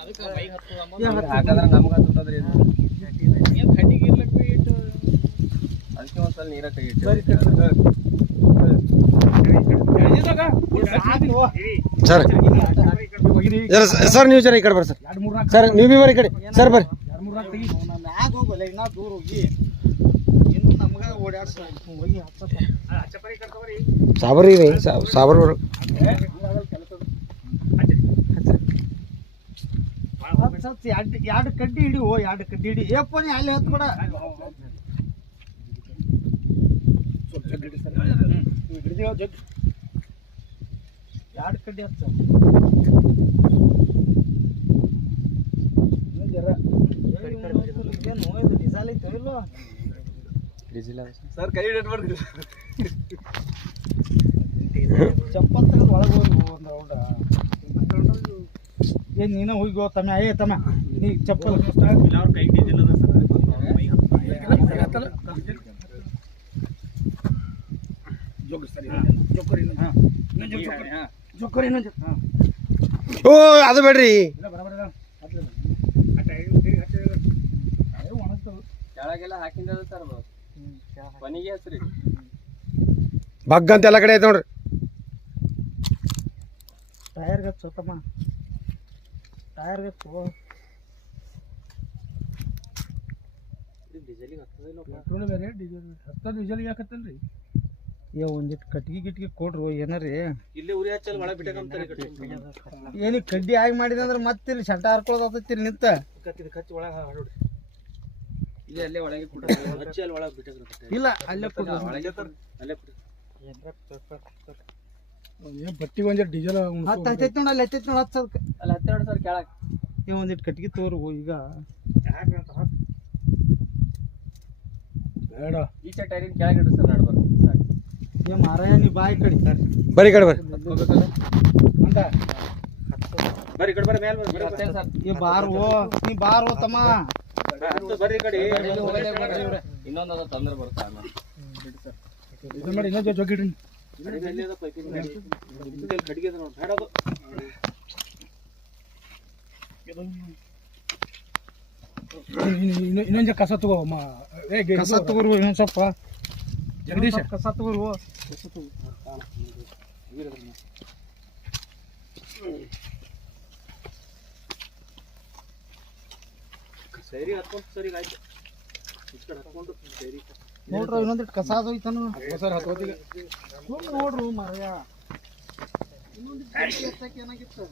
ಹಾಕಂದ್ರೆ ನಮ್ಗೆ ಹತ್ತದ್ರಿ ಕಡ್ಡಿಗೆ ಇರ್ಲಕ್ಕ ಇಟ್ಟು ಅದಕ್ಕೆ ಒಂದ್ಸಲ ನೀರ ಕೈ ಇಟ್ಟು ಸರ್ ಸರ್ ನೀವು ಜರ ಈ ಕಡೆ ಬರ್ರಿ ಸರ್ ಸರ್ ನೀವು ಬಿ ಬರ್ರಿ ಈ ಕಡೆ ಸರ್ ಬರ್ರಿ ಸಾಬರಿ ರೀ ಸಾಬರ್ ಬರು ಎರಡು ಕಡ್ಡಿ ಹಿಡಿ ಎರಡು ಕಡ್ಡಿ ಹಿಡಿ ಏಪ್ಪ ನೀ ಅಲ್ಲಿ ಹತ್ತು ಬೇಡ ಎರಡು ಕಡ್ಡಿ ಹಚ್ಚ ಡೀಸಲ್ ಐತೆ ಇಲ್ವ ಸರ್ ಕೈ ಇಟ್ಬಿಡ್ರಿ ಚಪ್ಪಲ್ ತೆಗೆದು ಒಳಗೆ ಹೋಗಿ ಒಂದು ರೌಂಡ ಏನು ನೀನು ಹೋಗಿ ತಮ್ಮ ಏ ತಮ್ಮ ನೀ ಚಪ್ಪಲ್ ಅವ್ರ ಕೈ ಡೀಸೆಲ್ ಅದ ಓ ಅದು ಬೇಡ್ರಿ ಕೆಳಗೆಲ್ಲ ಹಾಕಿಂದ ಸರ್ ಮನೆಗೆ ಹಚ್ರಿ ಬಗ್ ಅಂತ ಎಲ್ಲ ಕಡೆ ಐತೆ ನೋಡ್ರಿ ಟೈರ್ಗೆ ಹಚ್ಚು ತಮ್ಮ ಟೈರ್ಗೆ ಹಚ್ಚು ಡೀಸೆಲಿಗೆ ಹತ್ತದಿಲ್ಲ ಪೆಟ್ರೋಲ್ ಬೇರೆ ಡೀಸೆಲ್ಗೆ ಹಾಕತ್ತಲ್ರಿ ಏ ಒಂದಿಟ್ಟು ಕಟ್ಗಿ ಗಿಟ್ಗಿ ಕೊಡ್ರು ಏನಾರಿ ಇಲ್ಲೇ ಉರಿ ಹಚ್ಚಲ್ ಒಳಗೆ ಬಿಟ್ಟಕಂತಾರೆ ಏನಿಗೆ ಕಡ್ಡಿ ಆಗಿ ಮಾಡಿದೆ ಅಂದ್ರೆ ಮತ್ತೆ ಇಲ್ಲಿ ಶಟ ಹಾರ್ಕೊಳ್ಳೋದತ್ತೈತಿ ಇಲ್ಲಿ ನಿಂತ ಖರ್ಚು ಒಳಗೆ ಹಾಡೋಡಿ ಇಲ್ಲ ಅಲ್ಲೇ ಒಳಗೆ ಕೊಡ ಹಚ್ಚಿ ಅಲ್ಲಿ ಒಳಗೆ ಬಿಟ್ಟಕಂತಾರೆ ಇಲ್ಲ ಅಲ್ಲೇ ಕೊಡು ಒಳಗೆ ಅಲ್ಲೇ ಬಟ್ಟಿ ಒಂದಿಟ್ಟು ಡೀಸೆಲ್ ಹತ್ತೈತಿ ನೋಡಿ ಅಲ್ಲಿ ಹತ್ತೈತಿ ನೋಡಿ ಹಚ್ಚದಕ್ಕೆ ಅಲ್ಲಿ ಹತ್ತೆರಡು ಸರ್ ಕೆಳಗೆ ಏ ಒಂದಿಟ್ಟು ಕಟ್ಗಿ ತೋರು ಈಗ ಬೇಡ ಈಚೆ ಟೈರಿನ ಕೆಳಗೆ ಇಡು ಸರ್ ನಡ್ಬಾರ್ದು ಸಾಕು ಏ ಮಾರಾಯ ನೀ ಬಾಯಿ ಕಡಿತಾರೆ ಬರೀ ಕಡೆ ಬರ್ರಿ ಅಂತ ಬರ್ರಿ ಕಡೆ ಬರ್ರಿ ಮೇಲೆ ಬರ್ರಿ ಸರ್ ಏ ಬಾರೋ ನೀ ಬಾರೋ ತಮ್ಮ ಬರ್ರಿ ಕಡೆ ಇನ್ನೊಂದು ಅದ ತೊಂದರೆ ಬರುತ್ತೆ ಆಮೇಲೆ ಇದು ಮಾಡಿ ಇನ್ನೊಂದು ಜೋಗಿಡ್ರಿ ಕಡಿಗೆ ನೋಡಿ ಬೇಡದು ಇನ್ನೊಂದು ಕಸ ತಗೋ ಕಸ ತಗೋರು ಇನ್ನೊಂದು ಸ್ವಲ್ಪ ಜಗದೀಶ ಕಸ ತಗೋರು ಸರಿ ಹತ್ಕೊಂಡು ಸರಿ ಆಯ್ತು ಹತ್ಕೊಂಡು ಸರಿ ನೋಡ್ರು ಇನ್ನೊಂದಿಟ್ಟು ಕಸ ಅದೋಯ್ತಾನು ಸರ್ ಹತ್ತೋತಿಗೆ ನೋಡ್ರು ಮಾರಯ್ಯ ಇನ್ನೊಂದಿಟ್ಟು ಏನಾಗಿತ್ತು